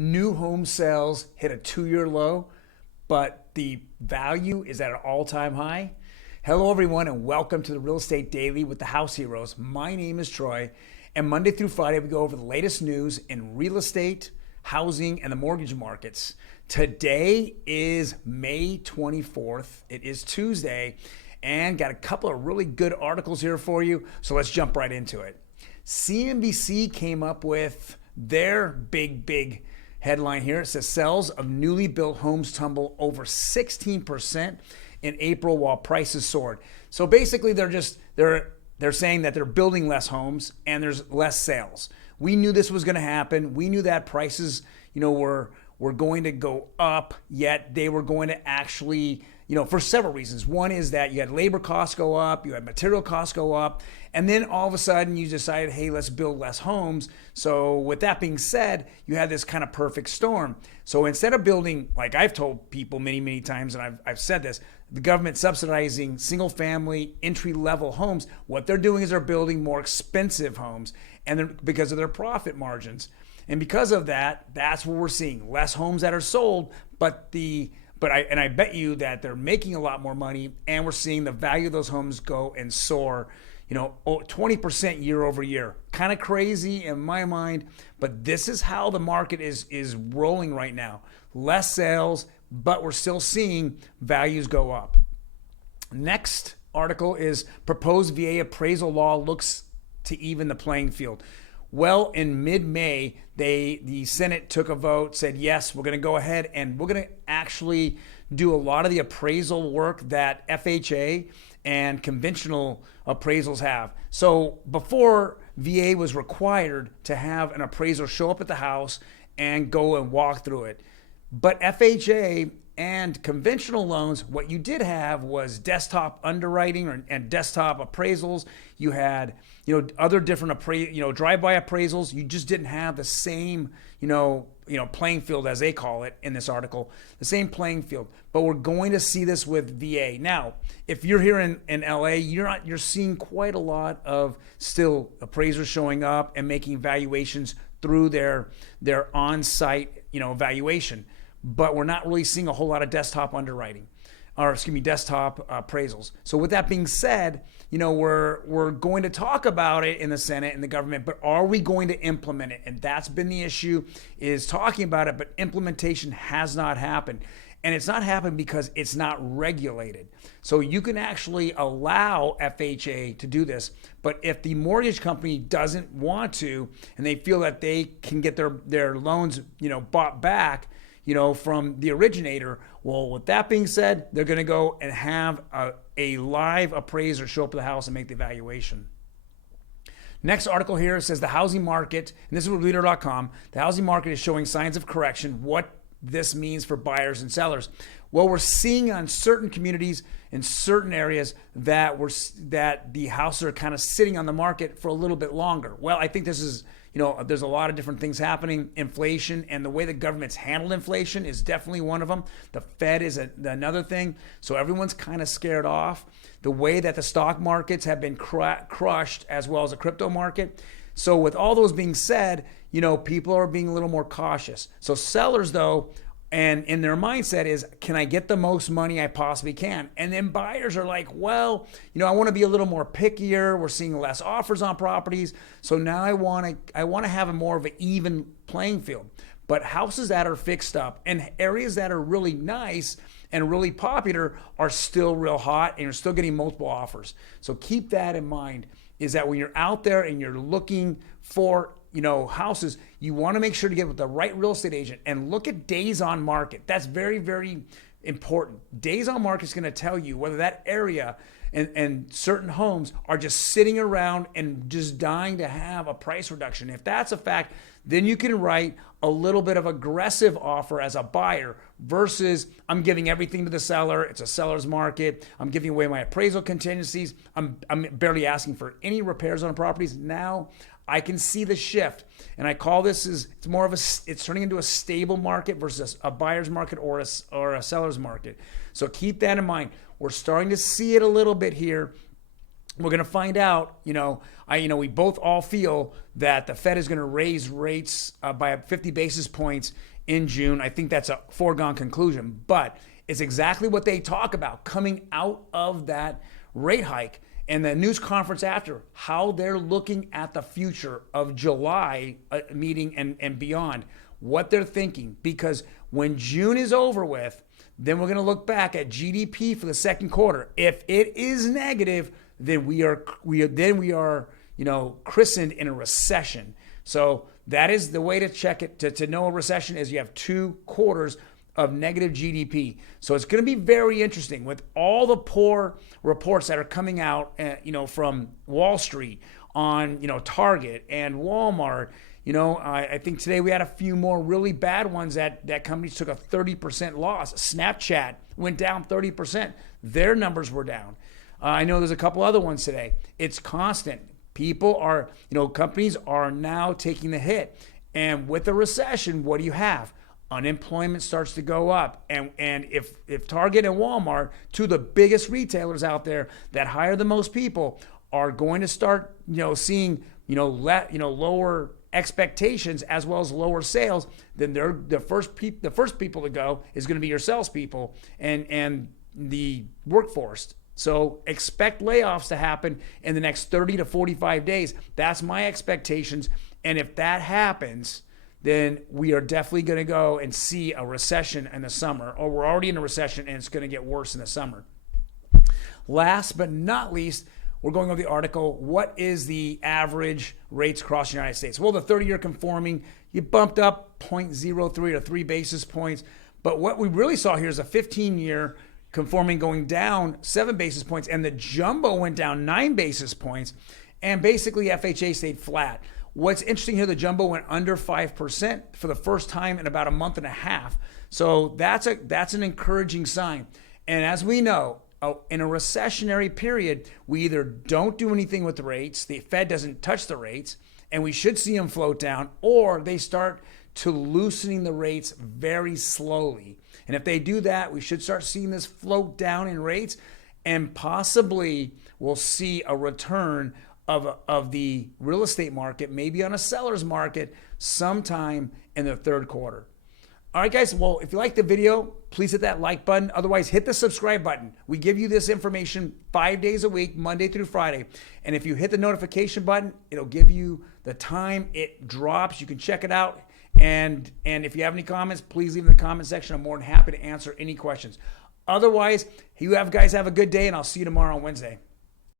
New home sales hit a 2-year low, but the value is at an all-time high. Hello, everyone, and welcome to the Real Estate Daily with the House Heroes. My name is Troy, and Monday through Friday, we go over the latest news in real estate, housing, and the mortgage markets. Today is May 24th. It is Tuesday, and got a couple of really good articles here for you, so let's jump right into it. CNBC came up with their big headline here. It says sales of newly built homes tumble over 16% in April while prices soared. So basically they're saying that they're building less homes and there's less sales. We knew this was going to happen. We knew that prices, were going to go up, yet they were going to actually, for several reasons. One is that you had labor costs go up, you had material costs go up, and then all of a sudden you decided, hey, let's build less homes. So with that being said, you had this kind of perfect storm. So instead of building, like I've told people many times, and I've said this, the government subsidizing single family entry level homes, what they're doing is they're building more expensive homes, and because of their profit margins. And because of that, that's what we're seeing. Less homes that are sold, but I bet you that they're making a lot more money, and we're seeing the value of those homes go and soar, 20% year over year. Kind of crazy in my mind, but this is how the market is rolling right now. Less sales, but we're still seeing values go up. Next article is proposed VA appraisal law looks to even the playing field. Well, in mid-May, the Senate took a vote, said, yes, we're going to go ahead and we're going to actually do a lot of the appraisal work that FHA and conventional appraisals have. So before, VA was required to have an appraiser show up at the house and go and walk through it. But FHA and conventional loans, what you did have was desktop underwriting and desktop appraisals. You had, other different drive-by appraisals. You just didn't have the same, playing field, as they call it in this article, the same playing field. But we're going to see this with VA. Now, if you're here in LA, you're seeing quite a lot of still appraisers showing up and making valuations through their on-site, valuation. But we're not really seeing a whole lot of desktop underwriting, desktop appraisals. So with that being said, we're going to talk about it in the Senate and the government, but are we going to implement it? And that's been the issue, is talking about it, but implementation has not happened. And it's not happened because it's not regulated. So you can actually allow FHA to do this, but if the mortgage company doesn't want to, and they feel that they can get their loans, bought back, from the originator. Well, with that being said, they're going to go and have a live appraiser show up at the house and make the evaluation. Next article here says the housing market, and this is with Reader.com, the housing market is showing signs of correction. What this means for buyers and sellers. Well, we're seeing on certain communities in certain areas that the houses are kind of sitting on the market for a little bit longer. Well, I think this is, there's a lot of different things happening. Inflation and the way the government's handled inflation is definitely one of them. The Fed is another thing. So everyone's kind of scared off. The way that the stock markets have been crushed, as well as the crypto market. So with all those being said, people are being a little more cautious. So sellers, though, and in their mindset is, can I get the most money I possibly can? And then buyers are like, well, I want to be a little more pickier. We're seeing less offers on properties. So now I want to have a more of an even playing field. But houses that are fixed up and areas that are really nice and really popular are still real hot, and you're still getting multiple offers. So keep that in mind, is that when you're out there and you're looking for houses, you want to make sure to get with the right real estate agent and look at days on market. That's very important. Days on market is going to tell you whether that area and certain homes are just sitting around and just dying to have a price reduction. If that's a fact, then you can write a little bit of aggressive offer as a buyer versus I'm giving everything to the seller. It's a seller's market. I'm giving away my appraisal contingencies. I'm barely asking for any repairs on properties. Now I can see the shift, and I call this it's turning into a stable market versus a buyer's market or a seller's market. So keep that in mind. We're starting to see it a little bit here We're going to find out, we both all feel that the Fed is going to raise rates by 50 basis points in June. I think that's a foregone conclusion, but it's exactly what they talk about coming out of that rate hike and the news conference after, how they're looking at the future of July meeting and beyond, what they're thinking. Because when June is over with, then we're going to look back at GDP for the second quarter. If it is negative, then we are christened in a recession. So that is the way to check it. To know a recession is you have 2 quarters of negative GDP. So it's going to be very interesting with all the poor reports that are coming out, from Wall Street on, Target and Walmart. I think today we had a few more really bad ones that companies took a 30% loss. Snapchat went down 30%. Their numbers were down. I know there's a couple other ones today. It's constant. People are, companies are now taking the hit. And with a recession, what do you have? Unemployment starts to go up. And if Target and Walmart, 2 of the biggest retailers out there that hire the most people, are going to start, seeing, lower expectations as well as lower sales, then they're the first people to go is going to be your salespeople and the workforce. So expect layoffs to happen in the next 30 to 45 days. That's my expectations. And if that happens, then we are definitely going to go and see a recession in the summer, or we're already in a recession and it's going to get worse in the summer. Last but not least, we're going over the article. What is the average rates across the United States? Well, the 30-year conforming, you bumped up 0.03 to 3 basis points. But what we really saw here is a 15-year conforming going down 7 basis points, and the jumbo went down 9 basis points, and basically FHA stayed flat. What's interesting here, the jumbo went under 5% for the first time in about a month and a half. So that's an encouraging sign. And as we know, in a recessionary period, we either don't do anything with the rates, the Fed doesn't touch the rates, and we should see them float down, or they start to loosening the rates very slowly. And if they do that, we should start seeing this float down in rates, and possibly we'll see a return of the real estate market, maybe on a seller's market, sometime in the third quarter. All right, guys. Well, if you like the video, please hit that like button. Otherwise, hit the subscribe button. We give you this information 5 days a week, Monday through Friday. And if you hit the notification button, it'll give you the time it drops. You can check it out. And if you have any comments, please leave in the comment section. I'm more than happy to answer any questions. Otherwise, you guys have a good day, and I'll see you tomorrow on Wednesday.